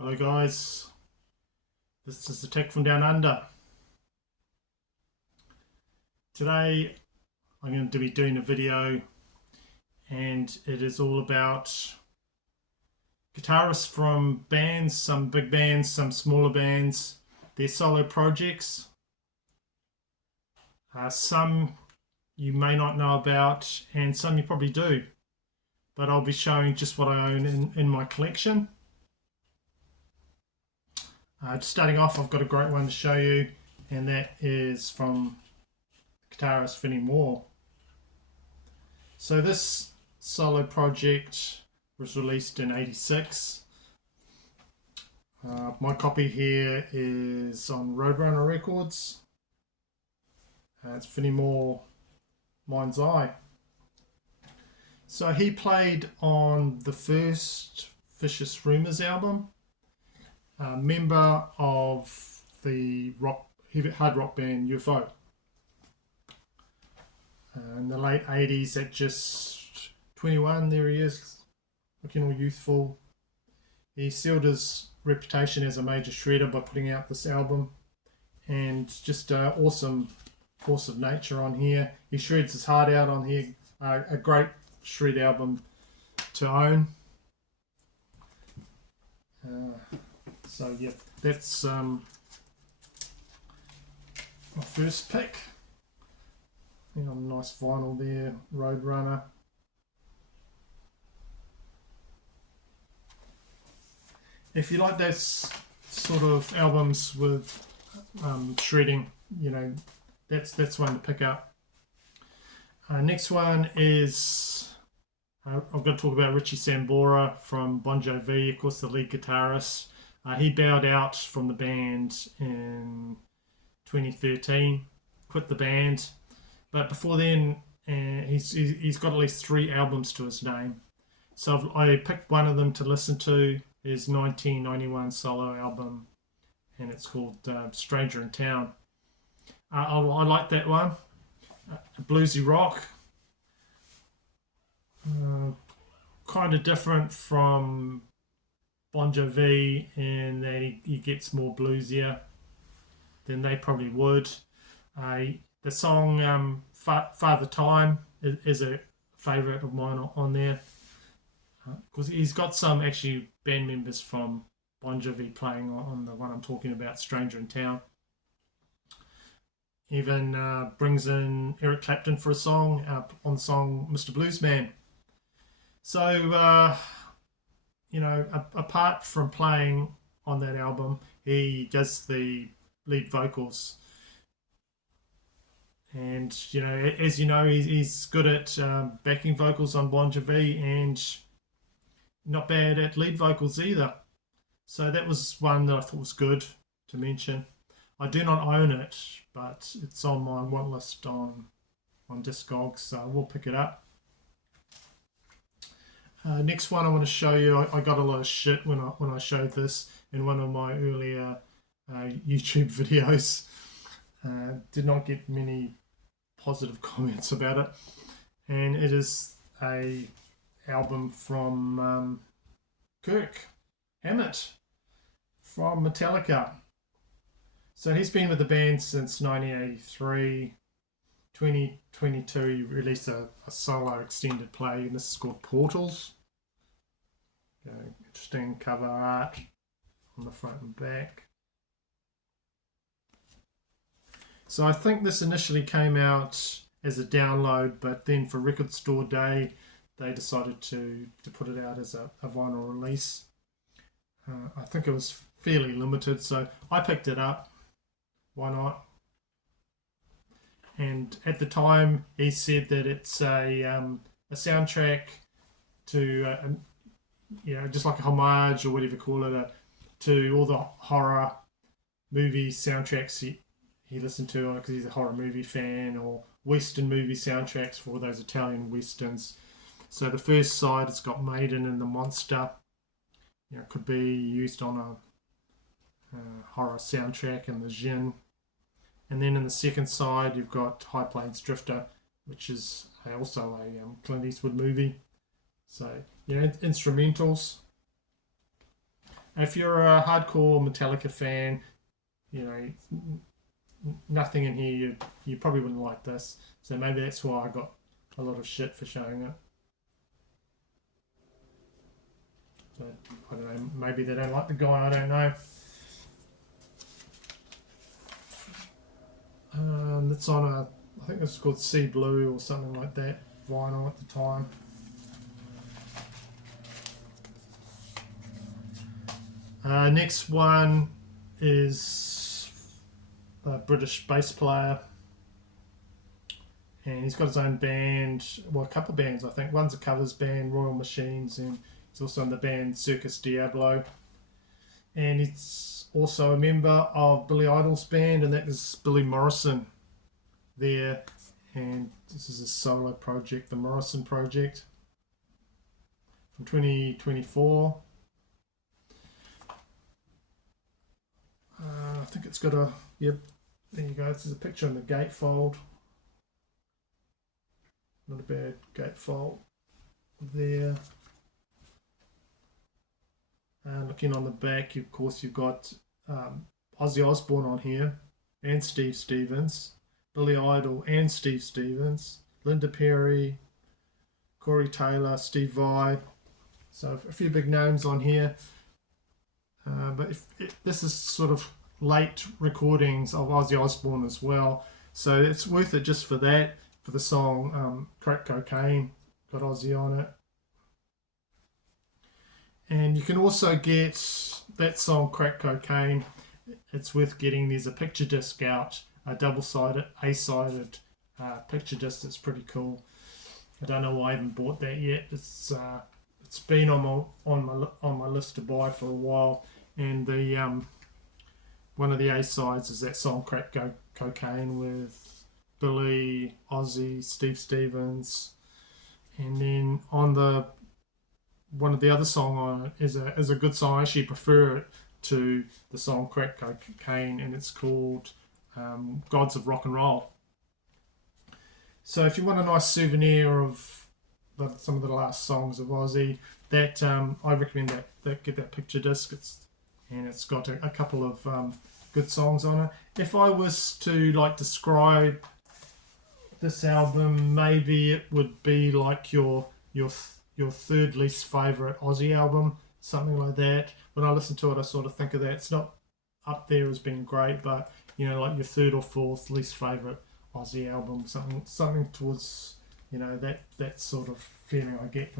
Hello guys, this is the Tech from Down Under. Today I'm going to be doing a video and it is all about guitarists from bands, some big bands, some smaller bands, their solo projects. Some you may not know about and some you probably do, but I'll be showing just what I own in my collection. Starting off, I've got a great one to show you, and that is from guitarist Vinnie Moore. So this solo project was released in '86. My copy here is on Roadrunner Records. It's Vinnie Moore, Mind's Eye. So he played on the first Vicious Rumours album. A member of the hard rock band UFO. In the late 80s, at just 21, there he is, looking all youthful. He sealed his reputation as a major shredder by putting out this album, and just awesome force of nature on here. He shreds his heart out on here. A great shred album to own. So yeah, that's my first pick. You know, nice vinyl there, Roadrunner. If you like those sort of albums with shredding, you know, that's one to pick up. Next one is I've got to talk about Richie Sambora from Bon Jovi, of course, the lead guitarist. He bowed out from the band in 2013, quit the band, but before then he's got at least 3 albums to his name. So I picked one of them to listen to, his 1991 solo album, and it's called Stranger in Town. I like that one. Bluesy rock, kind of different from Bon Jovi in that he gets more bluesier than they probably would. The song Father Time is a favourite of mine on there, because he's got some actually band members from Bon Jovi playing on the one I'm talking about, Stranger in Town. Even brings in Eric Clapton for a song on the song Mr. Bluesman. So you know, apart from playing on that album, he does the lead vocals. And, you know, as you know, he's good at backing vocals on Bon Jovi and not bad at lead vocals either. So that was one that I thought was good to mention. I do not own it, but it's on my want list on Discogs, so we'll pick it up. Next one I want to show you, I got a lot of shit when I showed this in one of my earlier YouTube videos. Did not get many positive comments about it, and it is a album from Kirk Hammett from Metallica. So he's been with the band since 1983. 2022 he released a solo extended play, and this is called Portals. Interesting cover art on the front and back. So I think this initially came out as a download, but then for Record Store Day they decided to put it out as a vinyl release. I think it was fairly limited, so I picked it up. Why not? And at the time, he said that it's a soundtrack to, you know, just like a homage or whatever you call it, to all the horror movie soundtracks he listened to, because he's a horror movie fan, or Western movie soundtracks for those Italian Westerns. So the first side, it's got Maiden and the Monster. You know, it could be used on a horror soundtrack, and the Djinn. And then in the second side, you've got High Plains Drifter, which is also a Clint Eastwood movie. So, you know, instrumentals. If you're a hardcore Metallica fan, you know, nothing in here you probably wouldn't like this. So maybe that's why I got a lot of shit for showing it. But I don't know, maybe they don't like the guy, I don't know. It's on a, I think it's called Sea Blue or something like that, vinyl at the time. Next one is a British bass player, and he's got his own band, well, a couple of bands, I think. One's a covers band, Royal Machines, and he's also in the band Circus Diablo. And he's also a member of Billy Idol's band, and that is Billy Morrison there. And this is a solo project, the Morrison Project, from 2024. I think it's got a, yep, there you go. This is a picture in the gatefold. Not a bad gatefold there. Looking on the back, of course, you've got Ozzy Osbourne on here, and Steve Stevens, Billy Idol and Steve Stevens, Linda Perry, Corey Taylor, Steve Vai. So a few big names on here. But this is sort of late recordings of Ozzy Osbourne as well. So it's worth it just for that, for the song Crack Cocaine, got Ozzy on it. And you can also get that song Crack Cocaine. It's worth getting. There's a picture disc out, a double-sided, A-sided picture disc that's pretty cool. I don't know why I haven't bought that yet. It's been on my list to buy for a while. And the one of the A-sides is that song Crack Cocaine with Billy, Ozzy, Steve Stevens. And then on the one of the other song on it is a good song. I actually prefer it to the song Crack Cocaine, and it's called Gods of Rock and Roll. So if you want a nice souvenir of some of the last songs of Ozzy, that I recommend that get that picture disc. It's got a couple of good songs on it. If I was to describe this album, maybe it would be like your third least favorite Ozzy album, something like that. When I listen to it, I sort of think of that. It's not up there as being great, but like your third or fourth least favorite Ozzy album, something towards that sort of feeling I get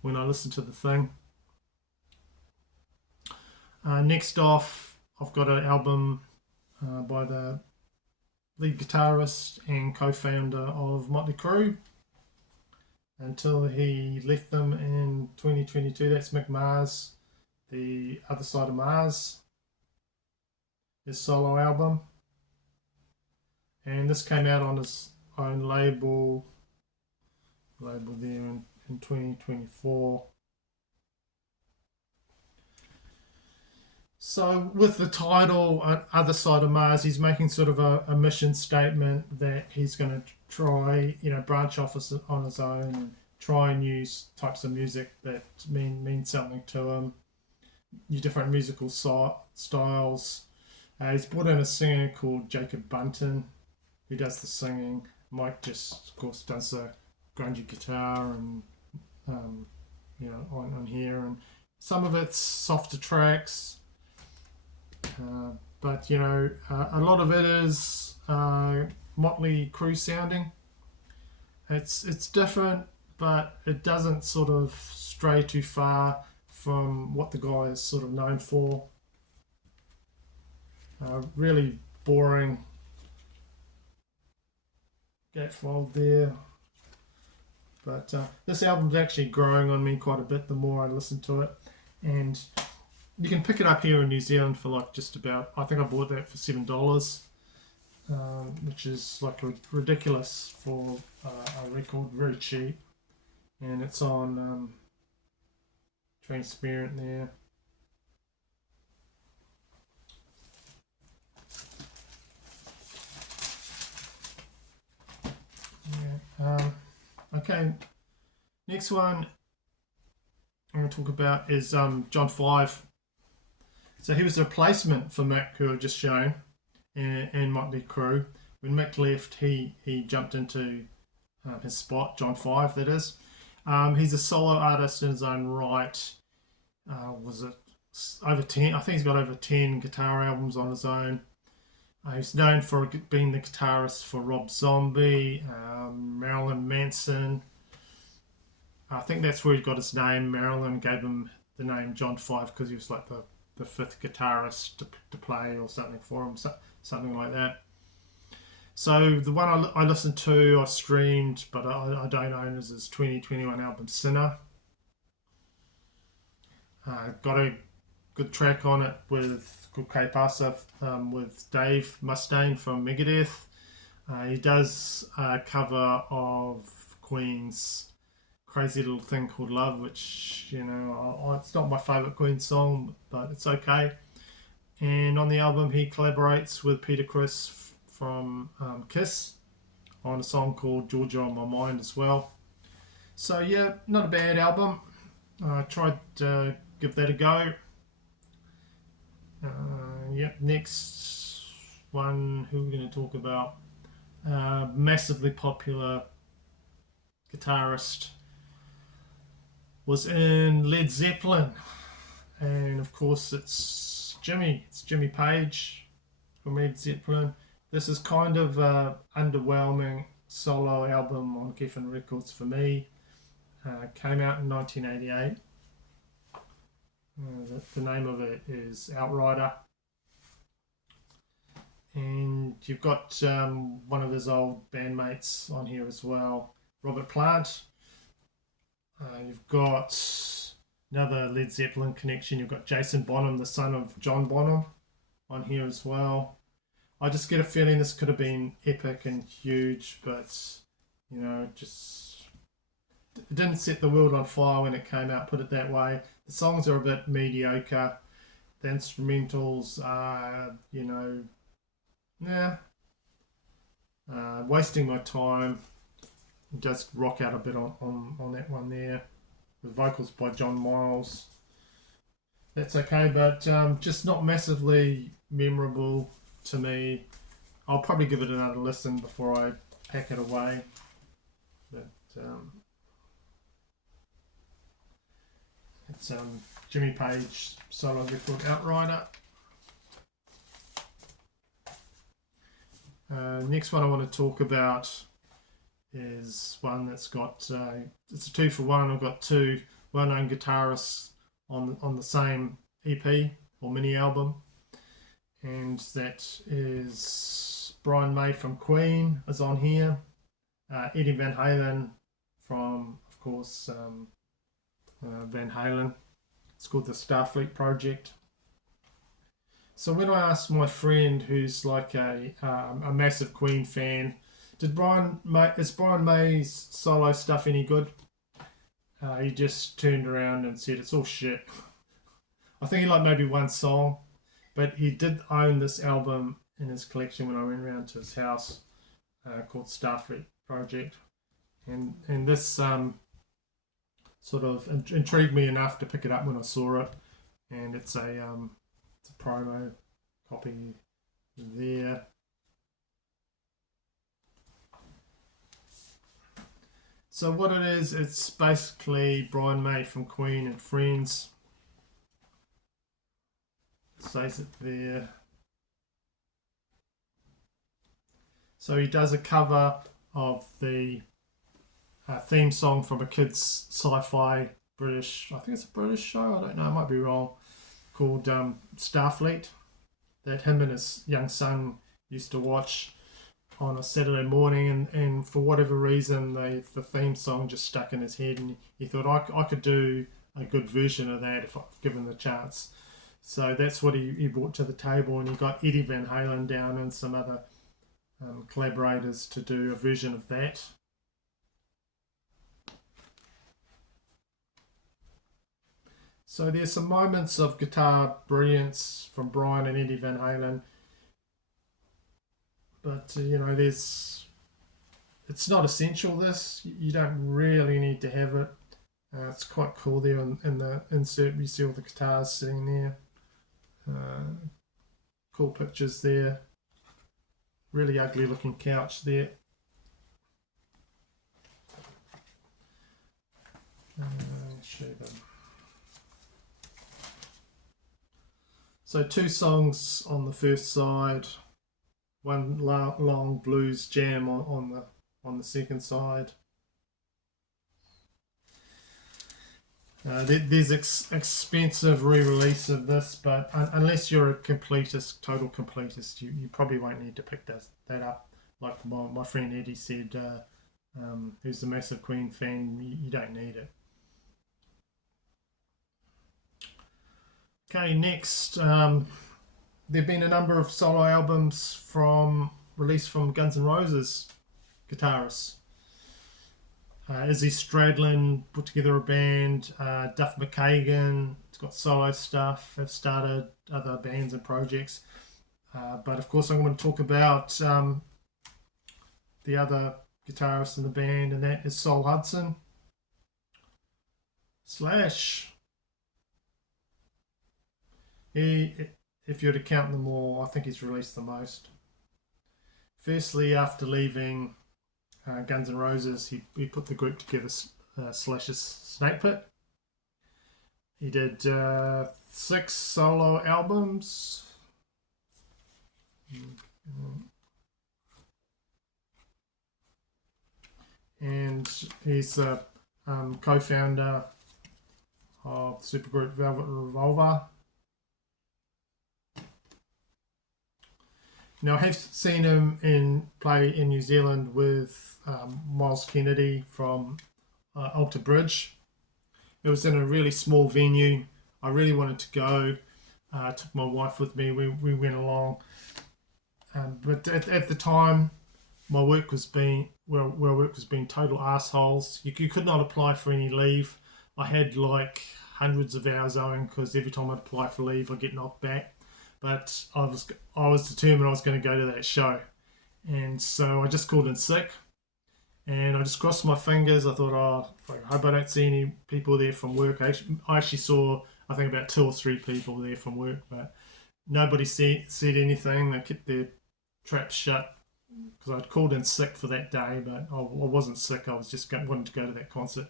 when I listen to the thing. Next off, I've got an album by the lead guitarist and co-founder of Motley Crue until he left them in 2022. That's Mick Mars, The Other Side of Mars, his solo album. And this came out on his own label there in 2024. So with the title Other Side of Mars, he's making sort of a mission statement that he's going to try, branch off on his own and try new types of music that mean something to him, new different musical styles. He's brought in a singer called Jacob Bunton, who does the singing. Mike just, of course, does the grungy guitar and, on here. And some of it's softer tracks. But a lot of it is Motley Crue sounding. It's different, but it doesn't sort of stray too far from what the guy is sort of known for. Really boring gatefold there. But this album's actually growing on me quite a bit the more I listen to it. And you can pick it up here in New Zealand for just about, I think I bought that for $7, which is ridiculous for a record, very cheap. And it's on Transparent there. Yeah. Okay, next one I'm going to talk about is John 5. So he was a replacement for Mick, who I've just shown, and Motley Crue. When Mick left, he jumped into his spot, John Five, that is. He's a solo artist in his own right. Was it over 10? I think he's got over 10 guitar albums on his own. He's known for being the guitarist for Rob Zombie, Marilyn Manson. I think that's where he got his name. Marilyn gave him the name John Five because he was like the fifth guitarist to play or something for him, something like that. So the one I listened to, I streamed, but I don't own, is his 2021 album Sinner. Got a good track on it with called Que Pasa with Dave Mustaine from Megadeth. He does a cover of Queen's Crazy Little Thing Called Love, which, it's not my favourite Queen song, but it's okay. And on the album, he collaborates with Peter Criss from Kiss on a song called Georgia on My Mind as well. So yeah, not a bad album. I tried to give that a go. Next one, who we're going to talk about? Massively popular guitarist was in Led Zeppelin, and of course it's Jimmy Page from Led Zeppelin. This is kind of an underwhelming solo album on Geffen Records for me. Came out in 1988. The name of it is Outrider. And you've got one of his old bandmates on here as well, Robert Plant. You've got another Led Zeppelin connection. You've got Jason Bonham, the son of John Bonham, on here as well. I just get a feeling this could have been epic and huge, but it didn't set the world on fire when it came out, put it that way. The songs are a bit mediocre. The instrumentals are, wasting my time. Just rock out a bit on that one there. The vocals by John Miles. That's okay, but just not massively memorable to me. I'll probably give it another listen before I pack it away. But it's Jimmy Page solo record Outrider. Next one I want to talk about is one that's got it's a 2-for-1. I've got two well-known guitarists on the same EP or mini album, and that is Brian May from Queen is on here, Eddie Van Halen from, of course, Van Halen. It's called the Starfleet Project. So when I asked my friend, who's like a massive Queen fan, is Brian May's solo stuff any good? He just turned around and said it's all shit. I think he liked maybe one song, but he did own this album in his collection when I went around to his house, called Starfleet Project, and this sort of intrigued me enough to pick it up when I saw it, and it's a promo copy there. So what it is, it's basically Brian May from Queen and Friends. It says it there. So he does a cover of the theme song from a kids' sci-fi British, I think it's a British show, I don't know, I might be wrong, called Starfleet, that him and his young son used to watch on a Saturday morning, and for whatever reason the theme song just stuck in his head, and he thought I could do a good version of that if I've given the chance. So that's what he brought to the table, and he got Eddie Van Halen down and some other collaborators to do a version of that. So there's some moments of guitar brilliance from Brian and Eddie Van Halen, but it's not essential. This, you don't really need to have it. It's quite cool there in the insert. You see all the guitars sitting there. Cool pictures there. Really ugly looking couch there. Show them. So 2 songs on the first side, one long blues jam on the second side. There's expensive re-release of this, but unless you're a completist, total completist, you probably won't need to pick that up. Like my friend Eddie said, who's a massive Queen fan, you don't need it. Okay, next, there've been a number of solo albums released from Guns N' Roses guitarists. Izzy Stradlin put together a band. Duff McKagan has got solo stuff. Have started other bands and projects. But of course, I'm going to talk about the other guitarist in the band, and that is Sol Hudson. Slash. If you were to count them all, I think he's released the most. Firstly, after leaving Guns N' Roses, he put the group together, Slash's Snake Pit. He did 6 solo albums. And he's a co-founder of supergroup Velvet Revolver. Now, I have seen him play in New Zealand with Miles Kennedy from Alter Bridge. It was in a really small venue. I really wanted to go. I took my wife with me. We went along. But at the time, my work was being total assholes. You could not apply for any leave. I had like hundreds of hours owing because every time I'd apply for leave, I'd get knocked back. But I was determined I was going to go to that show. And so I just called in sick. And I just crossed my fingers. I thought, I hope I don't see any people there from work. I actually saw, I think, about 2 or 3 people there from work. But nobody said anything. They kept their traps shut because I'd called in sick for that day. But I wasn't sick. I was just wanting to go to that concert.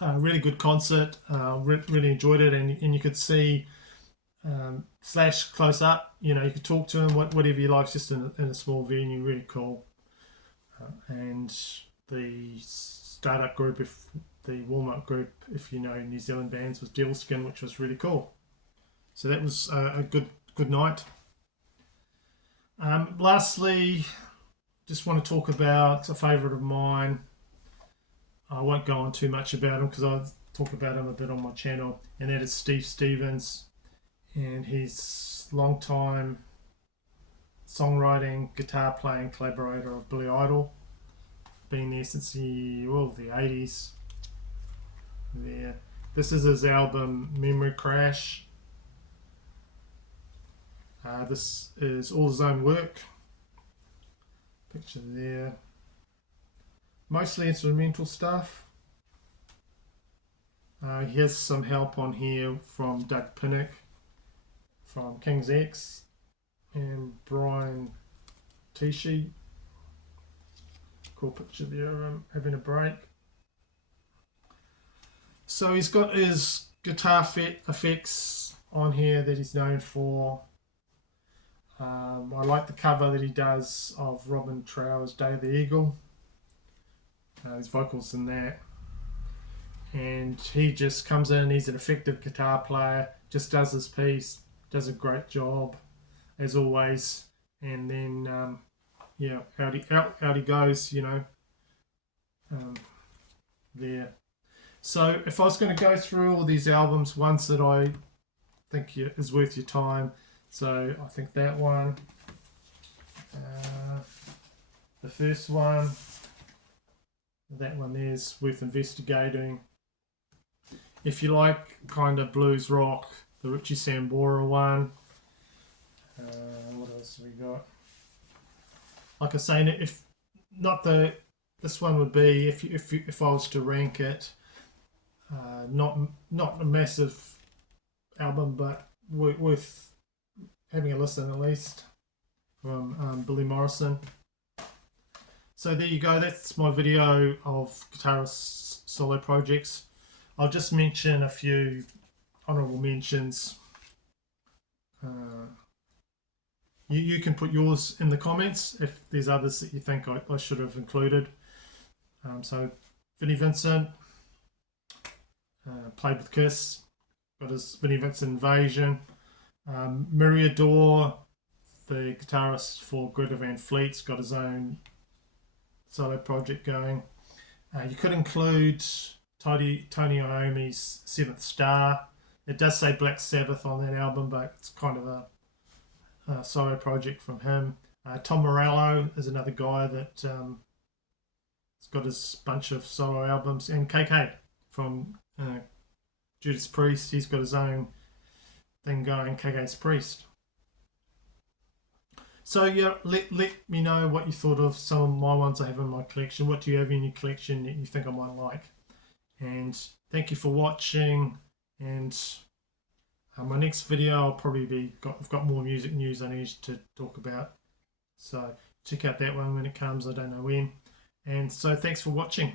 Really good concert. Really enjoyed it. And you could see Slash close up. You could talk to him, whatever you like, just in a small venue. Really cool. And the startup group, the warm-up group, if you know New Zealand bands, was Devil Skin, which was really cool. So that was a good night. Lastly, just want to talk about a favourite of mine. I won't go on too much about him because I'll talk about him a bit on my channel, and that is Steve Stevens, and his long-time songwriting, guitar playing collaborator of Billy Idol. Been there since the 80s. There. This is his album Memory Crash. This is all his own work. Picture there. Mostly instrumental stuff. He has some help on here from Doug Pinnick from King's X and Brian Tichy. Cool picture there of him having a break. So he's got his guitar effects on here that he's known for. I like the cover that he does of Robin Trower's Day of the Eagle. His vocals in that. And he just comes in, he's an effective guitar player, just does his piece, does a great job, as always. And then, out he goes, there. So if I was going to go through all these albums, ones that I think is worth your time, so I think that one, the first one, that one there's worth investigating. If you like kind of blues rock, the Richie Sambora one. What else have we got? Like I say, if not this one would be if I was to rank it, not a massive album, but worth having a listen at least, from Billy Morrison. So there you go, that's my video of Guitarist Solo Projects. I'll just mention a few honourable mentions. You can put yours in the comments if there's others that you think I should have included. So Vinnie Vincent, played with Kiss, got his Vinnie Vincent Invasion. Myriador, the guitarist for Greta Van Fleet's got his own solo project going. You could include Tony Iommi's Seventh Star. It does say Black Sabbath on that album, but it's kind of a solo project from him. Tom Morello is another guy that has got his bunch of solo albums. And KK from Judas Priest, he's got his own thing going, KK's Priest. So yeah, let me know what you thought of some of my ones I have in my collection. What do you have in your collection that you think I might like? And thank you for watching. And my next video I'll probably be I've got more music news I need to talk about. So check out that one when it comes. I don't know when. And so thanks for watching.